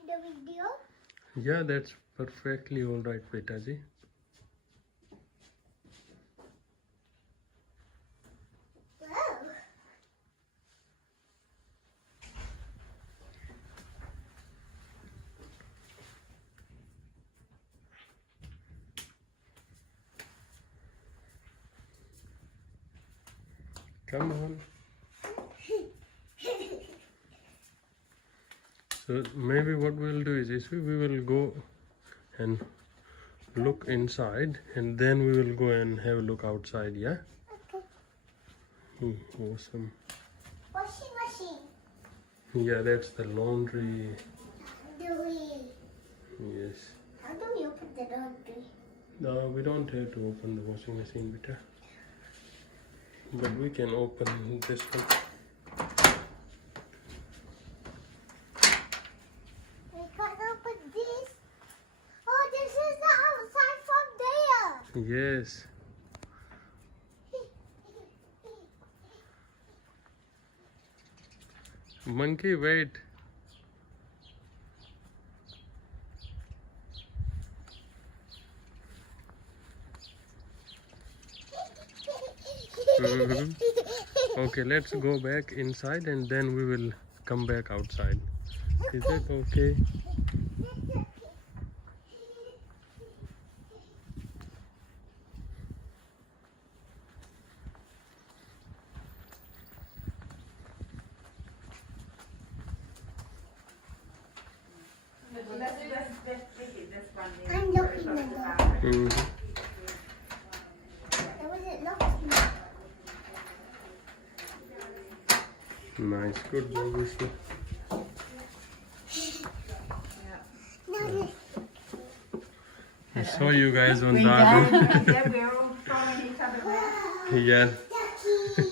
in the video? Yeah, that's perfectly all right, beta ji. Wow. Come on. So maybe what we'll do is we will go and look inside, and then we will go and have a look outside. Yeah. Okay. Awesome. Washing machine. Yeah, that's the laundry. Do we? Yes. How do we open the laundry? No, we don't have to open the washing machine, beta. But we can open this one. We can open this. Oh, this is the outside from there. Yes. Monkey, wait. Okay, let's go back inside and then we will come back outside. Is it okay? I'm looking at that. Mhm. Was it locked? Nice, good job, Vishnu. No, I saw you guys on We that. don't. Yeah, we're all following each other now. Yeah. Ducky,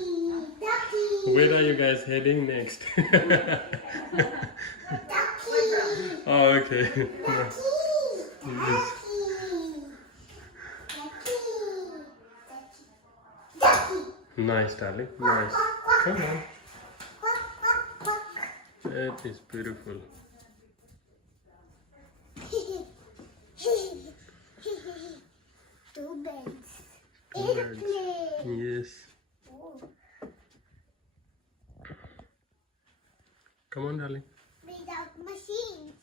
ducky, Where are you guys heading next? ducky, Oh, okay. ducky, Yes. ducky. Nice, darling. Nice. Come on. That is beautiful. Two beds. Two beds. Airplane. Yes. Oh, Come on, darling. without machines.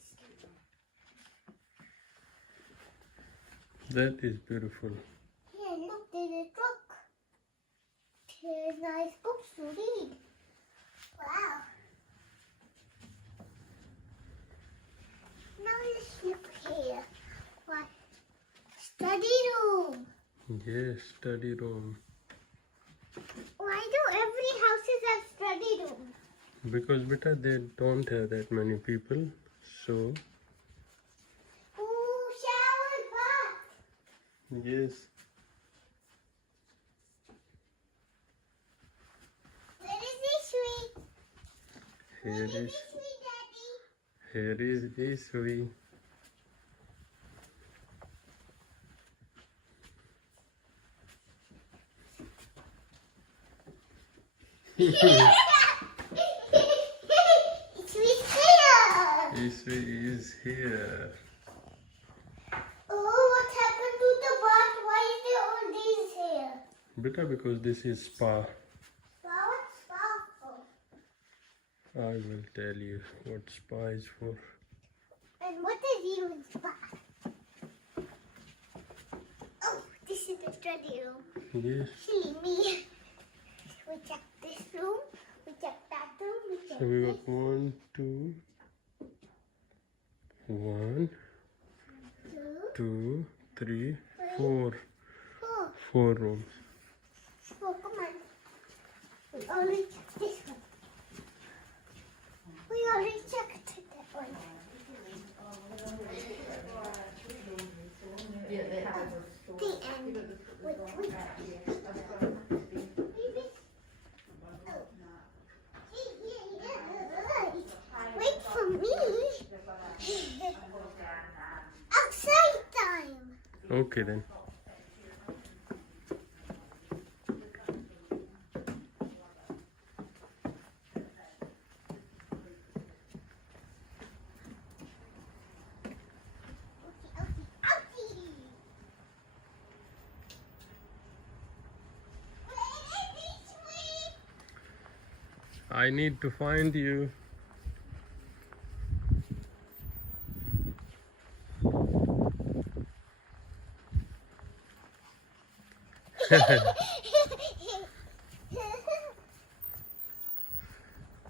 That is beautiful. Here, look, there's a truck. There's nice books to read. Wow. Now let's look here. What? Study room. Yes, study room. Why do every houses have study room? Because beta, they don't have that many people, so Ooh, shower bath. yes. Where is this tree? Here Where is is this tree, Daddy? here is this way. It's with here. This way is here. Oh, what happened to the bath? Why is there all these here? Beta, because this is spa. What's bath for? I will tell you what spa is for. And what is even bath? Oh, this is the study room. Yes. Silly me. We check this room. We check that room. We check So we this. got 1, 2, 1, Two, 2, 3, 4. four. 4 rooms. Oh, come on. We already checked this one. We already checked that one. The end. Wait. Wait for me. Outside time. Okay then. I need to find you.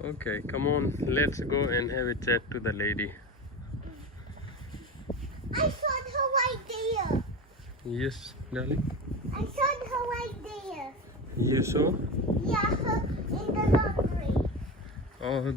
Okay, come on, let's go and have a chat to the lady. I saw her right there. Yes, darling. I saw her right there. You saw? Yeah, her in the laundry. Oh,